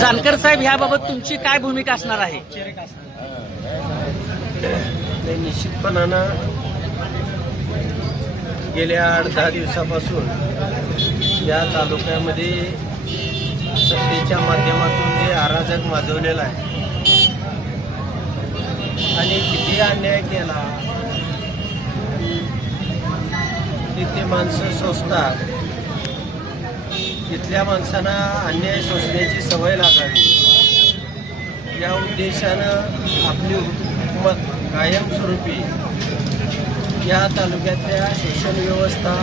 जानकर साहेब ह्याबाबत तुमची काय भूमिका असणार आहे? निश्चितपणानं गेल्या आठ दहा दिवसापासून या तालुक्यामध्ये सत्तेच्या माध्यमातून जे अराजक माजवलेलं आहे. आणि किती अन्याय केला तिथे माणसं सोसतात तिथल्या माणसांना अन्याय सोसण्याची सवय लागावी. या उद्देशानं आपली हुकूमत कायमस्वरूपी या तालुक्यातल्या शिक्षण व्यवस्था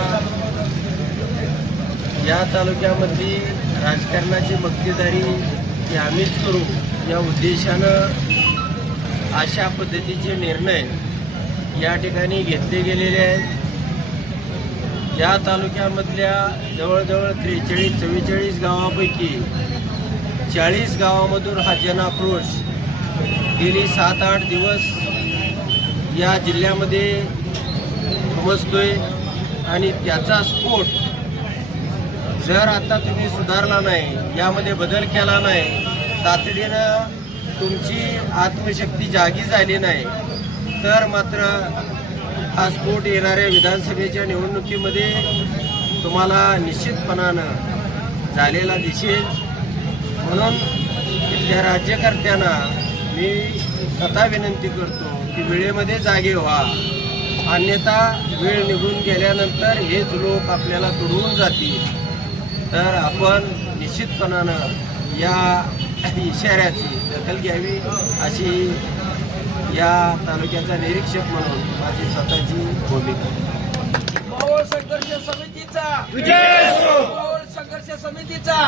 या तालुक्यामधली राजकारणाची मक्तेदारी ही आम्हीच करू या उद्देशानं अशा पद्धतीचे निर्णय या ठिकाणी घेतले गेलेले आहेत. या तालुक्यामधल्या जवळजवळ त्रेचाळीस चव्वेचाळीस गावापैकी चाळीस गावामधून हा जनाक्रोश गेली सात आठ दिवस या जिल्ह्यामध्ये समजतोय आणि त्याचा स्फोट जर आता तुम्ही सुधारला नाही यामध्ये बदल केला नाही तातडीनं तुमची आत्मशक्ती जागी झाली नाही तर मात्र हा स्फोट येणाऱ्या विधानसभेच्या निवडणुकीमध्ये तुम्हाला निश्चितपणानं झालेला दिसेल. म्हणून इथल्या राज्यकर्त्यांना मी स्वतः विनंती करतो की वेळेमध्ये जागे व्हा. अन्यथा वेळ निघून गेल्यानंतर हेच लोक आपल्याला तुडवून जातील. तर आपण निश्चितपणानं या इशाऱ्याची दखल घ्यावी अशी या तालुक्याचा निरीक्षक म्हणून माझी स्वतःची भूमिका. मावळ संघर्ष समितीचा. विजय मावळ संघर्ष समितीचा.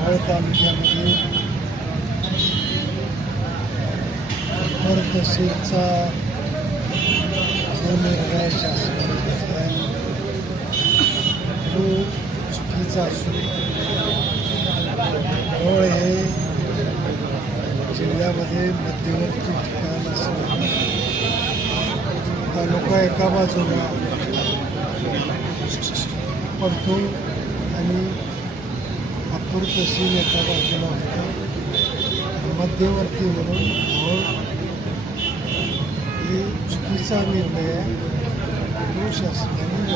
मावळ तालुक्यामध्ये तहसीलचा जो निर्णय शासनाने घेतला तो चुकीचा असून मावळ हे जिल्ह्यामध्ये मध्यवर्ती ठिकाण असल्याने तालुका एका बाजूला पडतो आणि अप्पर तहसील एका बाजूला होतं. मध्यवर्ती म्हणून हे चुकीचा निर्णय आहे. तो शासनाने